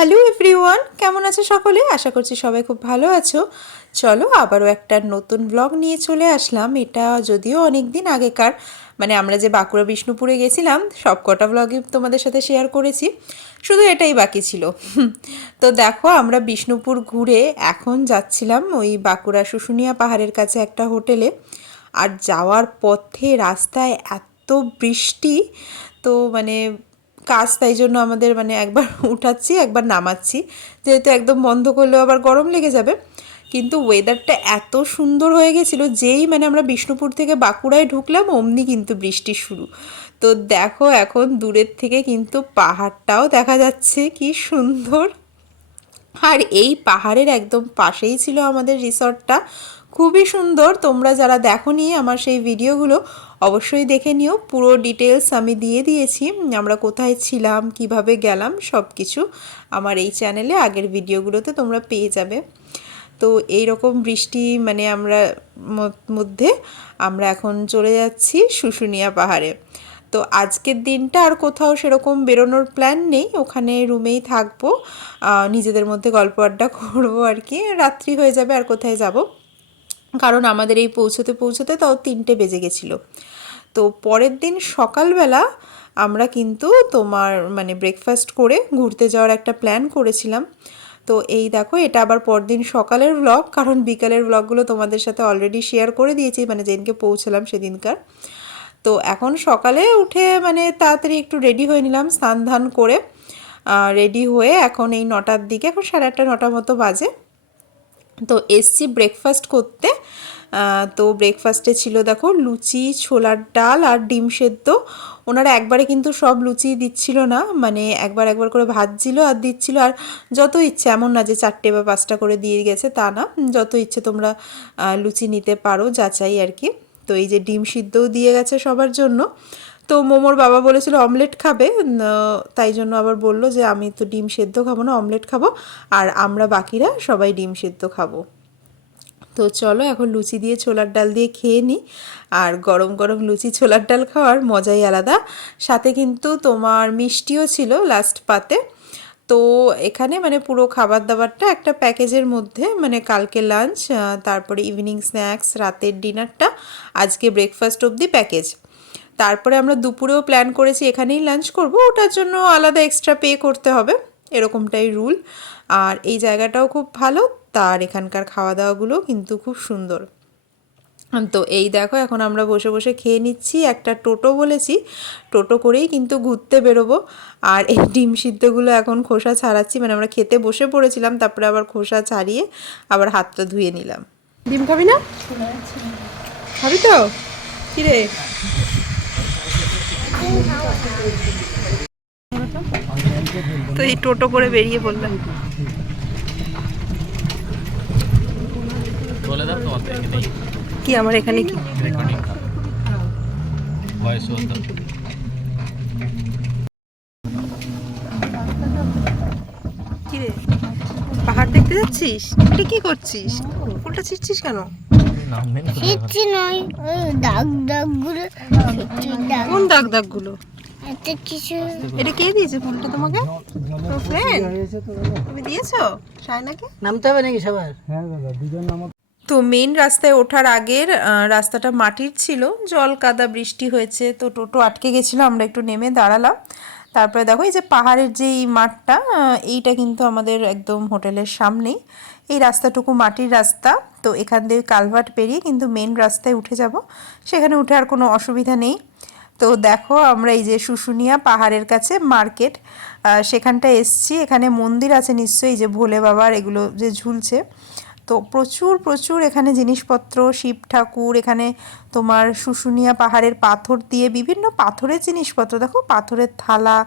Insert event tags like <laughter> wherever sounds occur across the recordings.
Hello everyone, কেমন আছে সকলে? আশা করছি সবাই খুব ভালো আছো। চলো আবারও একটা নতুন ব্লগ নিয়ে চলে আসলাম। এটা যদিও অনেক দিন আগেকার মানে আমরা যে বাঁকুড়া, বিষ্ণুপুরে গেছিলাম সব কটা ব্লগই তোমাদের সাথে শেয়ার করেছি। শুধু এটাই বাকি ছিল। তো দেখো, আমরা বিষ্ণুপুর ঘুরে এখন যাচ্ছিলাম ওই বাঁকুড়া শুশুনিয়া পাহাড়ের কাছে একটা হোটেলে। আর যাওয়ার পথে রাস্তায় এত বৃষ্টি, তো মানে কাজ, তাই জন্য আমাদের মানে একবার <laughs> উঠাচ্ছি, একবার নামাচ্ছি। যেহেতু একদম বন্ধ করলেও আবার গরম লেগে যাবে। কিন্তু ওয়েদারটা এত সুন্দর হয়ে গেছিল, যেই মানে আমরা বিষ্ণুপুর থেকে বাঁকুড়ায় ঢুকলাম, অমনি কিন্তু বৃষ্টি শুরু। তো দেখো এখন দূরের থেকে কিন্তু পাহাড়টাও দেখা যাচ্ছে, কি সুন্দর। আর এই পাহাড়ের একদম পাশেই ছিল আমাদের রিসর্টটা খুবই সুন্দর, তোমরা যারা দেখোনি আমার সেই ভিডিওগুলো অবশ্যই দেখে নিও। পুরো ডিটেলস আমি দিয়ে দিয়েছি। আমরা কোথায় ছিলাম, কীভাবে গেলাম সব কিছু আমার এই চ্যানেলে আগের ভিডিওগুলোতে তোমরা পেয়ে যাবে। তো এই রকম বৃষ্টি মানে আমরা মধ্যে আমরা এখন চলে যাচ্ছি শুশুনিয়া পাহাড়ে। তো আজকের দিনটা আর কোথাও সেরকম বেরোনোর প্ল্যান নেই। ওখানে রুমেই থাকব। নিজেদের মধ্যে গল্প আড্ডা করব আর কি। রাত্রি হয়ে যাবে, আর কোথায় যাব? কারণ আমাদের এই পৌঁছতে পৌঁছতে তাও তিনটে বেজে গেছিল। তো পরের দিন সকালবেলা আমরা কিন্তু তোমার মানে ব্রেকফাস্ট করে ঘুরতে যাওয়ার একটা প্ল্যান করেছিলাম। তো এই দেখো, এটা আবার পরদিন সকালের ব্লগ কারণ বিকালের ব্লগগুলো তোমাদের সাথে অলরেডি শেয়ার করে দিয়েছি মানে যেদিনকে পৌঁছলাম সেদিনকার। তো এখন সকালে উঠে মানে তাড়াতাড়ি একটু রেডি হয়ে নিলাম, স্নান ধান করে রেডি হয়ে এখন এই নটার দিকে, এখন সাড়ে আটটা, নটা মতো বাজে। তো এসছি ব্রেকফাস্ট করতে। তো ব্রেকফাস্টে ছিল দেখো লুচি, ছোলার ডাল আর ডিম সেদ্ধ। ওনারা একবারে কিন্তু সব লুচি দিচ্ছিল না মানে একবার একবার করে ভাজছিল আর দিচ্ছিল। আর যত ইচ্ছে, এমন না যে চারটে বা পাঁচটা করে দিয়ে গেছে, তা না। যত ইচ্ছে তোমরা লুচি নিতে পারো যাচাই আর কি। তো এই যে ডিম সিদ্ধও দিয়ে গেছে সবার জন্য। তো মোমোর বাবা বলেছিল অমলেট খাবে তাই জন্য আবার বলল যে আমি তো ডিম সেদ্ধ খাব না, অমলেট খাব, আর আমরা বাকিরা সবাই ডিম সেদ্ধ খাব। তো চলো এখন লুচি দিয়ে ছোলার ডাল দিয়ে খেয়ে নিই আর গরম গরম লুচি ছোলার ডাল খাওয়ার মজাই আলাদা। সাথে কিন্তু তোমার মিষ্টিও ছিল লাস্ট পাতে। তো এখানে মানে পুরো খাবার দাবারটা একটা প্যাকেজের মধ্যে মানে কালকে লাঞ্চ তারপরে ইভিনিং স্ন্যাক্স রাতের ডিনারটা আজকে ব্রেকফাস্ট অবধি প্যাকেজ। তারপরে আমরা দুপুরেও প্ল্যান করেছি এখানেই লাঞ্চ করব ওটার জন্য আলাদা এক্সট্রা পে করতে হবে এরকমটাই রুল আর এই জায়গাটাও খুব ভালো তার এখানকার খাওয়া দাওয়াগুলো কিন্তু খুব সুন্দর। তো এই দেখো এখন আমরা বসে বসে খেয়ে নিচ্ছি একটা টোটো বলেছি টোটো করেই কিন্তু ঘুরতে বেরোবো। আর এই ডিম সিদ্ধগুলো এখন খোসা ছাড়াচ্ছি মানে আমরা খেতে বসে পড়েছিলাম তারপরে আবার খোসা ছাড়িয়ে আবার হাতটা ধুয়ে নিলাম। ডিম খাবি না। খাবি তো? কিরে? তো এই টোটো করে বেরিয়ে পড়লাম বলে দাও তোমার কি আমার এখানে কি? রেকর্ডিং ভয়েস ওভার কি রে? পাহাড় দেখতে যাচ্ছিস? তুই কি করছিস? ফুলটা ছিটছিস কেন? নয় দাগ দাগগুলো দাগ। কোন দাগ দাগগুলো? এত কিছু এটা কে দিয়েছে ফুলটা তোমাকে? তোর ফ্রেন্ড তুমি দিয়েছ? সায়নাকে নামতে হবে নাকি সবার? তো মেন রাস্তায় ওঠার আগের রাস্তাটা মাটির ছিল জল কাদা বৃষ্টি হয়েছে তো টোটো আটকে গেছিল আমরা একটু নেমে দাঁড়ালাম। তারপরে দেখো এই যে পাহাড়ের যে এই মাঠটা এইটা কিন্তু আমাদের একদম হোটেলের সামনেই। এই রাস্তাটুকু মাটির রাস্তা, তো এখান দিয়ে কালভার্ট পেরিয়ে কিন্তু মেন রাস্তায় উঠে যাব। সেখানে উঠে আর কোনো অসুবিধা নেই। তো দেখো আমরা এই যে শুশুনিয়া পাহাড়ের কাছে মার্কেট সেখানটা এসছি। এখানে মন্দির আছে নিশ্চয়ই যে ভোলে বাবার এগুলো যে ঝুলছে। তো প্রচুর প্রচুর এখানে জিনিসপত্র, শিব ঠাকুর, এখানে তোমার শুশুনিয়া পাহাড়ের পাথর দিয়ে বিভিন্ন পাথরের জিনিসপত্র। দেখো পাথরের থালা,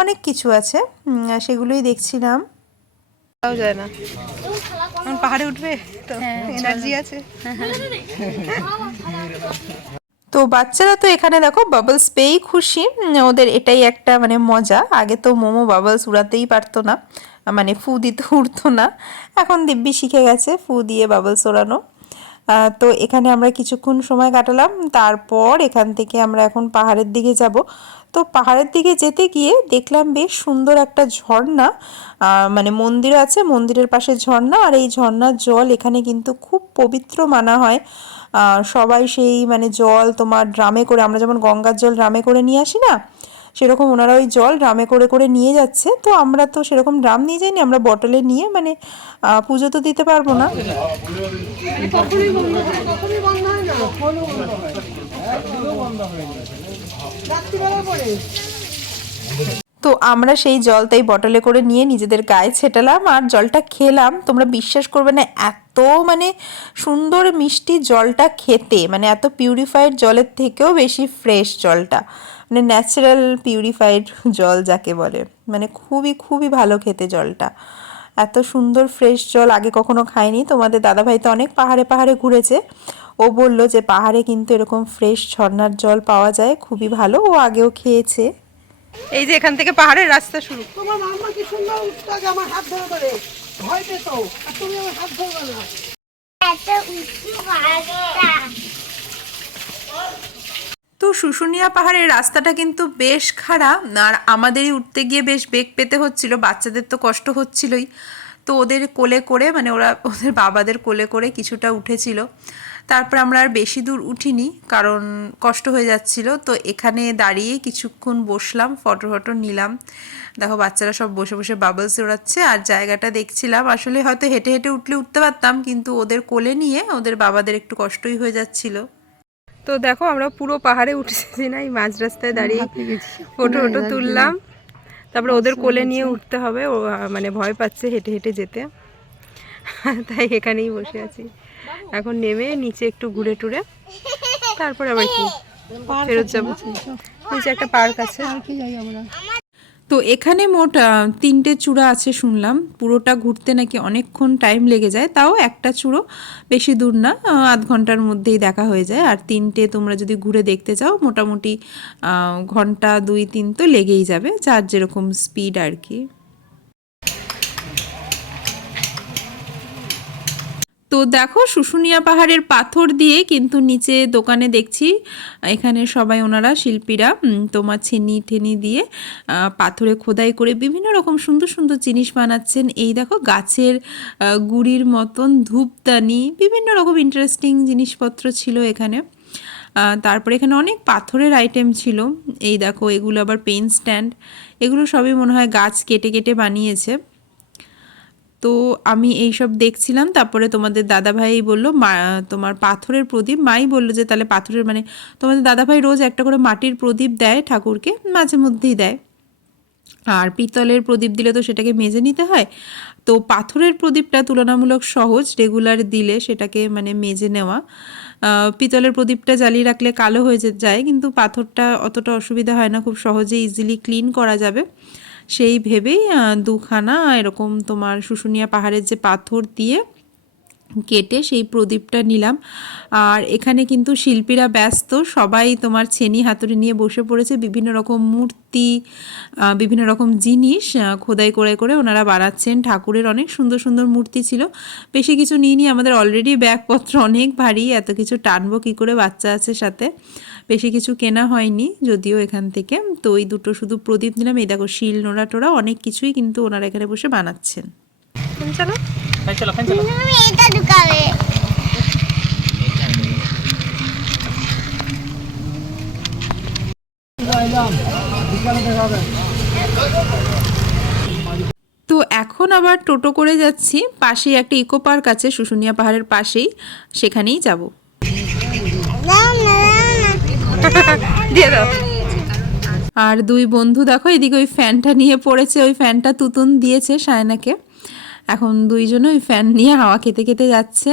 অনেক কিছু আছে। সেগুলোই দেখছিলাম। যায় না। এখন পাহাড়ে উঠবে? তো এনার্জি আছে। তো বাচ্চারা তো এখানে দেখো বাবলস পেয়েই খুশি। ওদের এটাই একটা মানে মজা। আগে তো মোমো বাবলস উড়াতেই পারতো না। মানে ফু দিতে উড়তো না। এখন দিব্যি শিখে গেছে ফু দিয়ে বাবলস ওড়ানো। তো এখানে আমরা কিছুক্ষণ সময় কাটালাম। তারপর এখান থেকে আমরা এখন পাহাড়ের দিকে যাব। তো পাহাড়ের দিকে যেতে গিয়ে দেখলাম বেশ সুন্দর একটা ঝর্ণা। মানে মন্দির আছে, মন্দিরের পাশে ঝর্ণা। আর এই ঝর্ণার জল এখানে কিন্তু খুব পবিত্র মানা হয়। সবাই সেই মানে জল তোমার ড্রামে করে, আমরা যেমন গঙ্গার জল ড্রামে করে নিয়ে আসি না? সেরকম ওনারা ওই জল ড্রামে করে করে নিয়ে যাচ্ছে। তো আমরা তো সেরকম ড্রাম নিয়ে যাইনি আমরা বটলে নিয়ে মানে পুজো তো দিতে পারব না। তো আমরা সেই জল তাই বটলে করে নিয়ে নিজেদের গায়ে ছেটালাম আর জলটা খেলাম। তোমরা বিশ্বাস করবে না এত মানে সুন্দর মিষ্টি জলটা খেতে মানে এত পিউরিফাইড জলের থেকেও বেশি ফ্রেশ জলটা। মানে ন্যাচারাল পিউরিফাইড জল যাকে বলে। মানে খুবই খুবই ভালো খেতে জলটা। এত সুন্দর ফ্রেশ জল আগে কখনো খাইনি। তোমাদের দাদাভাই তো অনেক পাহাড়ে পাহাড়ে ঘুরেছে। ও বলল যে পাহাড়ে কিন্তু এরকম ফ্রেশ ঝর্ণার জল পাওয়া যায়। খুবই ভালো। ও আগেও খেয়েছে। এই যে এখান থেকে পাহাড়ের রাস্তা শুরু। তোমার মাম্মা কি সুন্দর উঠতো আমার হাত ধরে ধরে। ভয় পেত। আর তুমি আমার হাত ধরবে না। এত উঁচু পাহাড়টা। তো শুশুনিয়া পাহাড়ের রাস্তাটা কিন্তু বেশ খারাপ, আর আমাদেরই উঠতে গিয়ে বেশ বেগ পেতে হচ্ছিল, বাচ্চাদের তো কষ্ট হচ্ছিলই। তো ওদের কোলে করে মানে ওরা <laughs> ওদের বাবাদের কোলে করে কিছুটা উঠেছিল। তারপর আমরা আর বেশি দূর উঠিনি, কারণ কষ্ট হয়ে যাচ্ছিল। তো এখানে দাঁড়িয়ে কিছুক্ষণ বসলাম, ফটো ফটো নিলাম। দেখো, বাচ্চারা সব বসে বসে বাবলস ওড়াচ্ছে, আর জায়গাটা দেখছিলাম। আসলে হয়তো হেঁটে হেঁটে উঠলে উঠতে পারতাম, কিন্তু ওদের কোলে নিয়ে ওদের বাবাদের একটু কষ্টই হয়ে যাচ্ছিল। তো দেখো আমরা পুরো পাহাড়ে উঠেছি না এই মাঝ রাস্তায় দাঁড়িয়ে ফটো ফটো তুললাম। তারপরে ওদের কোলে নিয়ে উঠতে হবে ও মানে ভয় পাচ্ছে হেঁটে হেঁটে যেতে। <laughs> তাই এখানেই বসে আছি। এখন নেমে নিচে একটু ঘুরে টুরে। তারপরে আবার কি? ফেরত যাব। নিচে একটা পার্ক আছে। তো এখানে মোট তিনটে চূড়া আছে শুনলাম। পুরোটা ঘুরতে নাকি অনেকক্ষণ টাইম লেগে যায়, তাও একটা চূড়ো। বেশি দূর না আধ ঘণ্টার মধ্যেই দেখা হয়ে যায়। আর তিনটে তোমরা যদি ঘুরে দেখতে চাও, মোটামুটি ঘণ্টা দুই, তিন তো লেগেই যাবে যার যেরকম স্পিড আর কি। তো দেখো শুশুনিয়া পাহাড়ের পাথর দিয়ে কিন্তু নিচে দোকানে দেখছি, এখানে সবাই ওনারা শিল্পীরা তোমার ছেনি ঠেনি দিয়ে পাথরে খোদাই করে বিভিন্ন রকম সুন্দর সুন্দর জিনিস বানাচ্ছেন। এই দেখো গাছের গুড়ির মতন ধূপদানি, বিভিন্ন রকম ইন্টারেস্টিং জিনিসপত্র ছিল এখানে। তারপরে এখানে অনেক পাথরের আইটেম ছিল। এই দেখো এগুলো আবার পেন স্ট্যান্ড এগুলো সবই মনে হয় গাছ কেটে কেটে বানিয়েছে। তো আমি এই সব দেখছিলাম, তারপরে তোমাদের দাদাভাই বলল, মা, তোমার পাথরের প্রদীপ, মাই বলল যে তাহলে পাথরের মানে তোমাদের দাদাভাই রোজ একটা করে মাটির প্রদীপ দেয় ঠাকুরকে, মাঝে মধ্যেই দেয়। আর পিতলের প্রদীপ দিলে তো সেটাকে মেজে নিতে হয়। তো পাথরের প্রদীপটা তুলনামূলক সহজ রেগুলার দিলে সেটাকে মানে মেজে নেওয়া। পিতলের প্রদীপটা জ্বালিয়ে রাখলে কালো হয়ে যায়, কিন্তু পাথরটা অতটা অসুবিধা হয় না, খুব সহজে ইজিলি ক্লিন করা যাবে। সেই ভেবেই দুখানা এরকম তোমার শুশুনিয়া পাহাড়ের যে পাথর দিয়ে কেটে সেই প্রদীপটা নিলাম। আর এখানে কিন্তু শিল্পীরা ব্যস্ত, সবাই তোমার ছেনি হাতুড়ি নিয়ে বসে পড়েছে, বিভিন্ন রকম মূর্তি বিভিন্ন রকম জিনিস খোদাই করে করে ওনারা বানাচ্ছেন। ঠাকুরের অনেক সুন্দর সুন্দর মূর্তি ছিল। বেশি কিছু নিইনি, আমাদের অলরেডি ব্যাগপত্র অনেক ভারী, এত কিছু টানবো কী করে বাচ্চা আছে সাথে। বেশি কিছু কেনা হয়নি যদিও এখান থেকে। তো ওই দুটো শুধু প্রদীপ নিলাম, এই দেখো শিল নোড়া টোড়া অনেক কিছুই কিন্তু ওনারা এখানে বসে বানাচ্ছেন। চলো। চলো চলো এটা ঢুকাবে তো এখন আবার টোটো করে যাচ্ছি। পাশেই একটা ইকো পার্ক আছে শুশুনিয়া পাহাড়ের পাশেই। সেখানেই যাব। দিয়ে দাও। আর দুই বন্ধু দেখো এদিকে ওই ফ্যানটা নিয়ে পড়েছে ওই ফ্যানটা তুতুন দিয়েছে সায়নাকে। এখন দুইজনে ওই ফ্যান নিয়ে হাওয়া খেতে খেতে যাচ্ছে।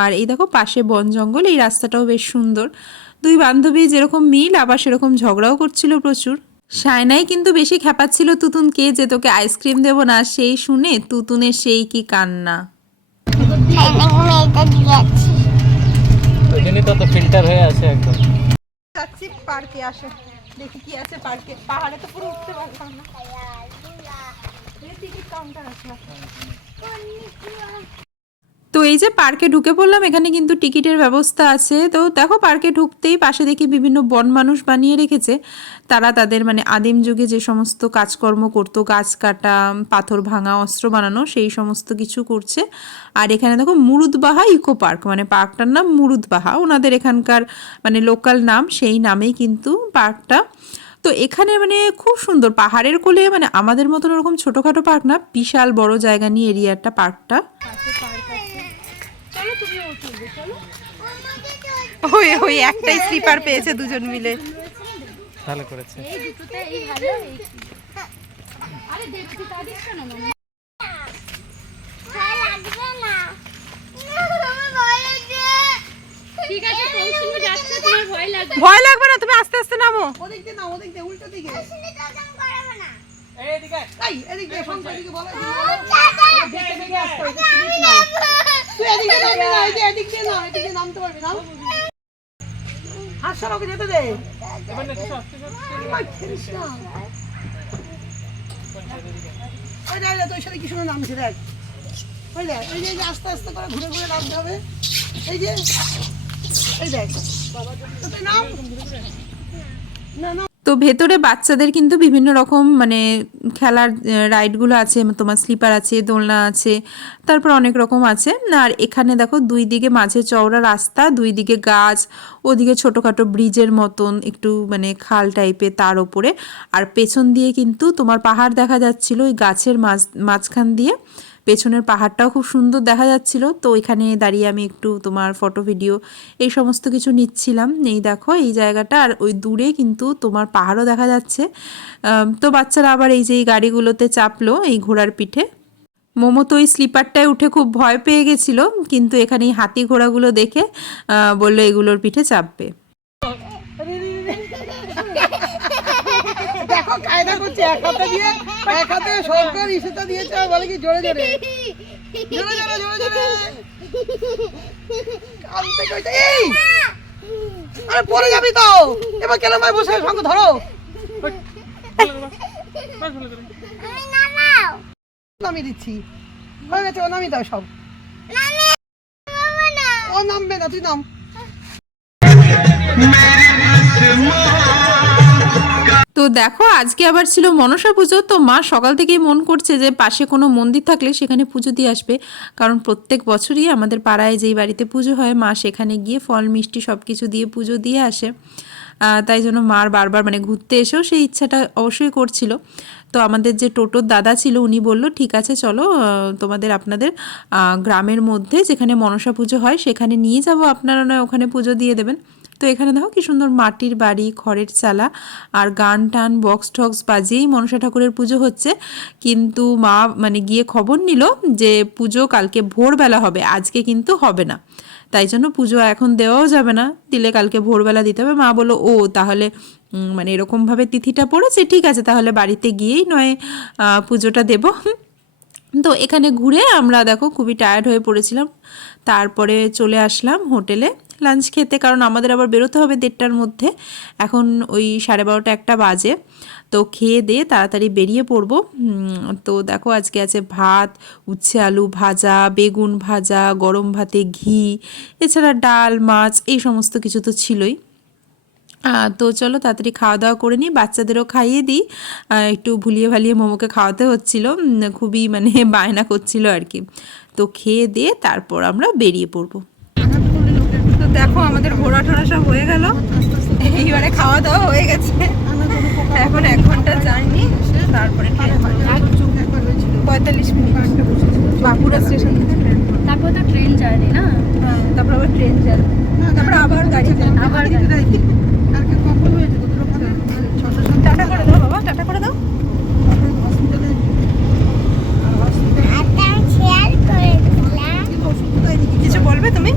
আর এই দেখো পাশে বন জঙ্গল এই রাস্তাটাও বেশ সুন্দর। দুই বান্ধবী যেরকম মিল আবার সেরকম ঝগড়াও করছিল প্রচুর। সায়নাই কিন্তু বেশি খেপাচ্ছিল তুতুনকে যে তোকে আইসক্রিম দেবো না সেই শুনে তুতুনের সেই কি কান্না। ফিল্টার হয়ে আছে একদম। পার্কে আসে। দেখি কি আছে পার্কে। পাহাড়ে তো পুরো উঠতে পারলাম না। আছে তো এই যে পার্কে ঢুকে পড়লাম, এখানে কিন্তু টিকিটের ব্যবস্থা আছে। তো দেখো পার্কে ঢুকতেই পাশে দেখি বিভিন্ন বন মানুষ বানিয়ে রেখেছে। তারা তাদের মানে আদিম যুগে যে সমস্ত কাজকর্ম করতো, গাছ কাটা, পাথর ভাঙা, অস্ত্র বানানো, সেই সমস্ত কিছু করছে। আর এখানে দেখো মুরুদবাহা ইকো পার্ক মানে পার্কটার নাম মুরুদবাহা। ওনাদের এখানকার মানে লোকাল নাম, সেই নামেই কিন্তু পার্কটা। তো এখানে মানে খুব সুন্দর পাহাড়ের কোলে মানে আমাদের মতন ওরকম ছোটোখাটো পার্ক না বিশাল বড় জায়গা নিয়ে এরিয়াটা পার্কটা। ওই ওই একটাই স্লিপার পেয়েছে দুজন মিলে। ভালো করেছে। ঠিক আছে যাচ্ছে তোমার ভয় লাগবে না তুমি আস্তে আস্তে নামো। ওদিক দিয়ে না ওদিক দিয়ে উল্টো দিকে। সরাকে যেতে দে। ওই দেখ, তোর সাথে কি নামছে দেখ। ওই দেখ ওই যে আস্তে আস্তে করে ঘুরে ঘুরে নামতে হবে। এই যে। তো ভেতরে বাচ্চাদের কিন্তু বিভিন্ন রকম মানে খেলার রাইডগুলো আছে তোমার স্লিপার আছে, দোলনা আছে, তারপর অনেক রকম আছে। আর এখানে দেখো দুই দিকে মাঝে চওড়া রাস্তা, দুই দিকে গাছ, ওদিকে ছোটোখাটো ব্রিজের মতন একটু মানে খাল টাইপের তার ওপরে। আর পেছন দিয়ে কিন্তু তোমার পাহাড় দেখা যাচ্ছিল ওই গাছের মাঝ, মাঝখান দিয়ে। পেছনের পাহাড়টাও খুব সুন্দর দেখা যাচ্ছিল। তো এখানে দাঁড়িয়ে আমি একটু তোমার ফটো ভিডিও এই সমস্ত কিছু নিচ্ছিলাম। এই দেখো, এই জায়গাটা আর ওই দূরে কিন্তু তোমার পাহাড়ও দেখা যাচ্ছে। তো বাচ্চারা আবার এই যে এই গাড়িগুলোতে চাপলো এই ঘোড়ার পিঠে। মোমো তো ওই স্লিপারটায় উঠে খুব ভয় পেয়ে গেছিল, কিন্তু এখানে এই হাতি ঘোড়াগুলো দেখে বলল এগুলোর পিঠে চাপবে। কায়দা করছে, এক হাতে দিয়ে, এক হাতে সরকার ইস্যুটা দিয়েছে বলে কি জোরে জোরে? জোরে জোরে জোরে জোরে। কান থেকে ওইটা এই! আরে পড়ে যাবি তো! এবার কেন ভাই বসে সঙ্গে ধরো। নামিয়ে দিচ্ছি। হয়ে গেছে, ও নামিয়ে দাও সব। ও নামবে না, তুই নাম। তো দেখো, আজকে আবার ছিল মনসা পুজো, তো মা সকাল থেকেই মন করছে যে পাশে কোনো মন্দির থাকলে সেখানে পুজো দিয়ে আসবে। কারণ প্রত্যেক বছরই আমাদের পাড়ায় যেই বাড়িতে পুজো হয়, মা সেখানে গিয়ে ফল, মিষ্টি সব কিছু দিয়ে পুজো দিয়ে আসে। তাই জন্য মার বারবার মানে ঘুরতে এসেও সেই ইচ্ছাটা অবশ্যই করছিল। তো আমাদের যে টোটোর দাদা ছিল, উনি বলল, ঠিক আছে, চলো তোমাদের আপনাদের গ্রামের মধ্যে যেখানে মনসা পুজো হয়, সেখানে নিয়ে যাব। আপনারা নয়, ওখানে পুজো দিয়ে দেবেন। তো এখানে দেখো কি সুন্দর মাটির বাড়ি, খড়ের চালা আর গান টান বক্স টক্স বাজিয়েই মনসা ঠাকুরের পুজো হচ্ছে। কিন্তু মা মানে গিয়ে খবর নিল যে পুজো কালকে ভোরবেলা হবে, আজকে কিন্তু হবে না। তাই জন্য পুজো এখন দেওয়াও যাবে না, দিলে কালকে ভোরবেলা দিতে হবে। মা বলো ও, তাহলে মানে এরকমভাবে তিথিটা পড়েছে, ঠিক আছে, তাহলে বাড়িতে গিয়েই নয় পুজোটা দেবো। তো এখানে ঘুরে আমরা দেখো খুবই টায়ার্ড হয়ে পড়েছিলাম। তারপরে চলে আসলাম হোটেলে লাঞ্চ খেতে, কারণ আমাদের আবার বেরোতে হবে দেড়টার মধ্যে। এখন ওই সাড়ে বারোটা একটা বাজে। তো খেয়ে দিয়ে তাড়াতাড়ি বেরিয়ে পড়ব। তো দেখো আজকে আছে ভাত, উচ্ছে আলু ভাজা, বেগুন ভাজা, গরম ভাতে ঘি, এছাড়া ডাল, মাছ, এই সমস্ত কিছু তো ছিলই। তো চলো তাড়াতাড়ি খাওয়া দাওয়া করে নিই বাচ্চাদেরও খাইয়ে দিই। একটু ভুলিয়ে ভালিয়ে মোমোকে খাওয়াতে হচ্ছিল খুবই মানে <laughs> বায়না করছিল আর কি। তো খেয়ে দিয়ে তারপর আমরা বেরিয়ে পড়ব। তো দেখো আমাদের ঘোরা টোরা সব হয়ে গেল। এইবারে খাওয়া দাওয়া হয়ে গেছে। এখন এক ঘণ্টা জার্নি তারপরে পঁয়তাল্লিশ মিনিট। বাঁকুড়া স্টেশন। তারপর তো ট্রেন জার্নি না? তারপর আবার ট্রেন যাবে তারপর আবার গাড়ি আবার কালকে টাটা করে দাও বাবা টাটা করে দাও কিছু বলবে তুমি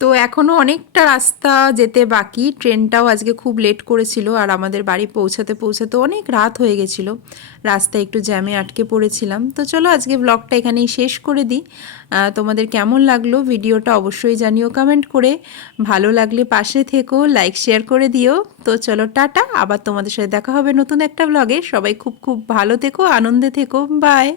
তো এখনও অনেকটা রাস্তা যেতে বাকি। ট্রেনটাও আজকে খুব লেট করেছিল আর আমাদের বাড়ি পৌঁছাতে পৌঁছাতে অনেক রাত হয়ে গেছিল। রাস্তায় একটু জ্যামে আটকে পড়েছিলাম। তো চলো আজকে ব্লগটা এখানেই শেষ করে দিই। তোমাদের কেমন লাগল ভিডিওটা অবশ্যই জানিও কমেন্ট করে। ভালো লাগলে পাশে থেকো লাইক শেয়ার করে দিও। তো চলো টাটা, আবার তোমাদের সাথে দেখা হবে নতুন একটা ব্লগে সবাই খুব খুব ভালো থেকো, আনন্দে থেকো বাই